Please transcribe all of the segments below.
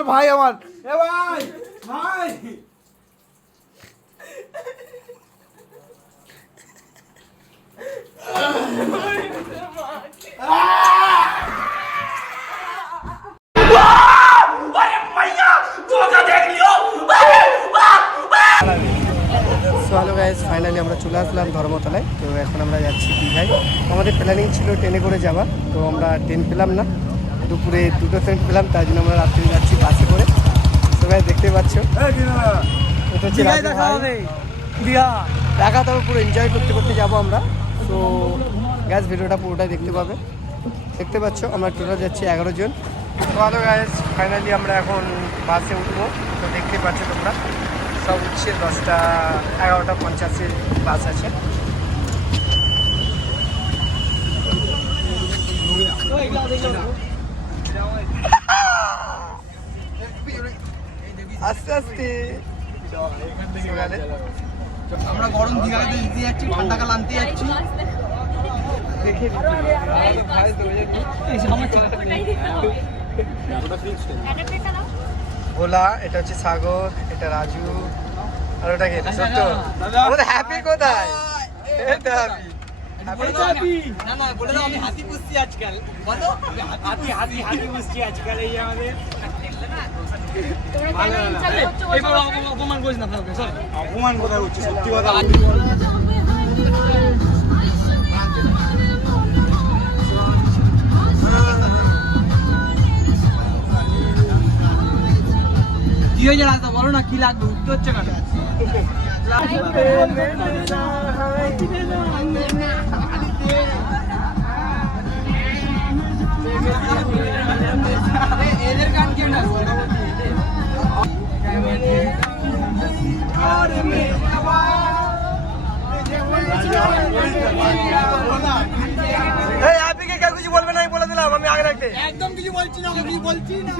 আমার ভাই আমার এ ভাই ভাই হ্যালো গাইস, ফাইনালি আমরা চলে আসলাম ধর্মতলায়। তো এখন আমরা যাচ্ছি দীঘায়। আমাদের প্ল্যানিং ছিল ট্রেনে করে যাওয়া, তো আমরা ট্রেন পেলাম না, দুপুরে দুটো ট্রেন পেলাম, তাই জন্য আমরা রাত্রে যাচ্ছি বাসে করে। সবাই দেখতে পাচ্ছ, এটা হচ্ছে দেখা, তবে পুরো এনজয় করতে করতে যাবো আমরা। তো গ্যাস ভিডিওটা পুরোটাই দেখতে পাবে। দেখতে পাচ্ছ আমরা টোটাল যাচ্ছি 11 জন। তো হ্যালো গাইস, ফাইনালি আমরা এখন বাসে উঠবো। তো দেখতে পাচ্ছ তোমরা, সব উঠছে 10টা 11টা 50-এ বাস আছে। আস্তে আস্তে আমরা গরম দীঘাতে দিতে যাচ্ছি, ঠান্ডাকাল আনতে যাচ্ছি। ভোলা, এটা হচ্ছে সাগর, এটা রাজু, আর ওটা কে সত্য। আমাদের হ্যাপি কোথায়? এটা হ্যাপি। না না বলে দাও, আমি হাতি পুষছি আজকাল। বলো হাতি পুষছি আজকাল। এই আমাদের অপমান করিস না, অপমান কোথায় হচ্ছে, সত্যি কথা। কি হয়েছে রাস্তা বলো না, কি লাগবে? উঠতে হচ্ছে কেন? এদের গান কেউ না। আপনি কে কিছু বলবেন না, আমি বলে দিলাম, আমি আগে রাখতে একদম কিছু বলছি না, কিছু বলছি না,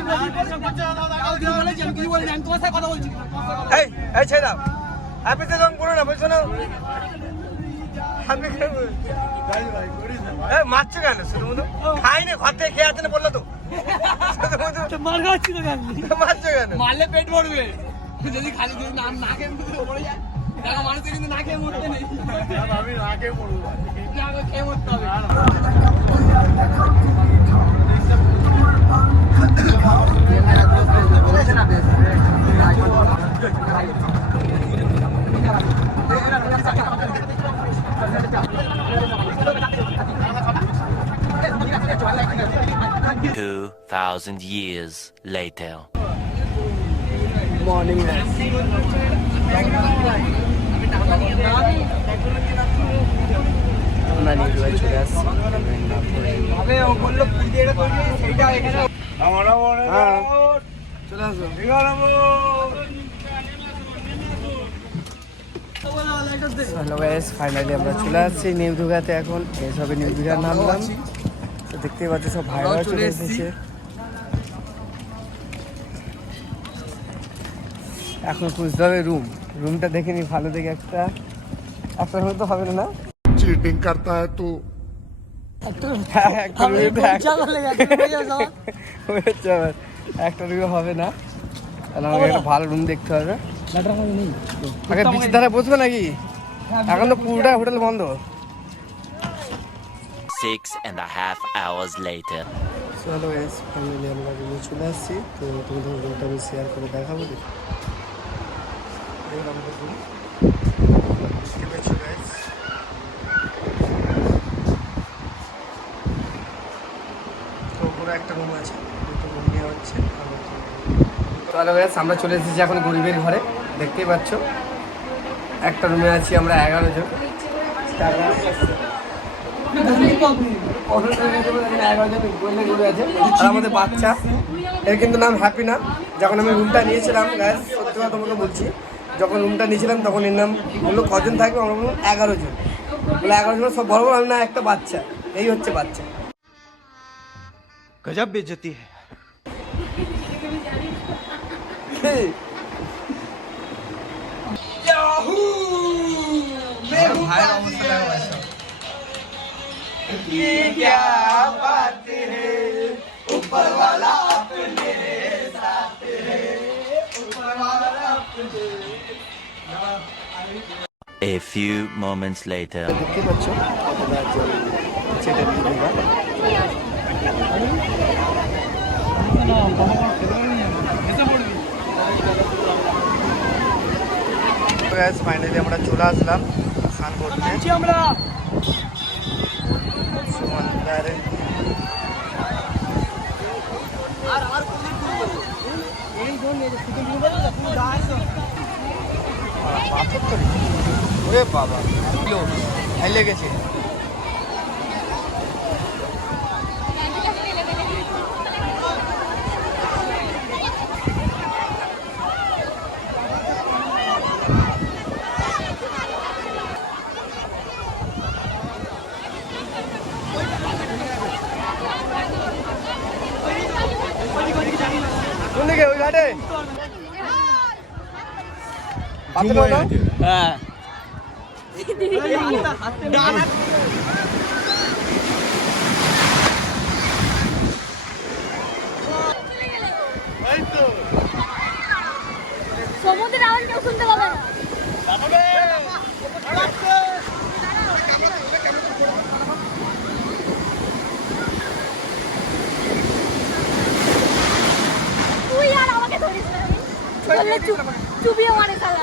কিছু বলি না, আমি তোমার সাথে কথা বলছি। এই ছেড়ে দাও, আপনি তো রং করো না, বলছো না মারছো কেন? শুধু খাইনি, ঘর থেকে খেয়ে আছে না বললো তো, মার খাচ্ছি তো, মারছো কেন? মারলে পেট ভরবে, যদি খালি যদি না খেয়ে মরে যায়। দেখো মানুষের কিন্তু না খেয়ে মরতে নেই, আমি না খেয়ে মরবো, খেয়ে মরতে হবে। 2,000 years later. মর্নিং চলে আসছি। চলে আসবো। হ্যালো গাইস, ফাইনালি আমরা চলে আসছি নিউ দীঘাতে। এখন এইসবে নিউ দীঘার নামলাম। তো দেখতেই পাচ্ছ সব ভাইরা চলে এসেছে। এখন খুঁজতে হবে রুমটা দেখে নি ভালো দেখে একটা হলে তো হবে না। चीटिंग करता है तो একটা রুমে হবে না, তাহলে আমাকে একটা ভালো রুম দেখতে হবে। আগে বিচের ধারে বসবে নাকি? এখন তো পুরোটা হোটেল বন্ধ। 6.5 hours later. চলো গাইস, ফাইনালি আমরা রুমে চলে আসছি। তো তোমাদের রুমটা আমি শেয়ার করে দেখাবো। আমাদের রুম দেখতে পাচ্ছ গাইস। তো পুরো একটা রুম আছে, দুটো রুম নেওয়া হচ্ছে। তো হ্যালো গাইস, আমরা চলে এসেছি এখন গরিবের ঘরে। দেখতেই পাচ্ছ একটা রুমে আছি আমরা 11 জন। আর আমাদের বাচ্চা, এর কিন্তু নাম হ্যাপি না। যখন আমি রুমটা নিয়েছিলাম গাইস, সত্যি কথা তোমাকে বলছি, যখন রুমটা নিয়েছিলাম তখন এর নাম বললো কজন থাকবে, আমরা বললাম 11 জন। বলে 11 জন সব বড় বড়, আমি না একটা বাচ্চা, এই হচ্ছে বাচ্চা। गजब बेइज्जती है। क्या बात है, ऊपर वाला अपने साथ है। A few moments later. দেখতে পাচ্ছ কতটা জল ছেটে দিদিরা। ফাইনালি আমরা চলে আসলাম স্নান করতে আমরা সমুদ্রের ওরে বাবা হাইলে গেছে। কোন দিকে ওই ঘাটে হ্যাঁ সমুদ্রের আওয়াজ কেউ শুনতে পাবে না। তুই আর আমাকে ধরিস না, চুপিয়ে মারে শালা।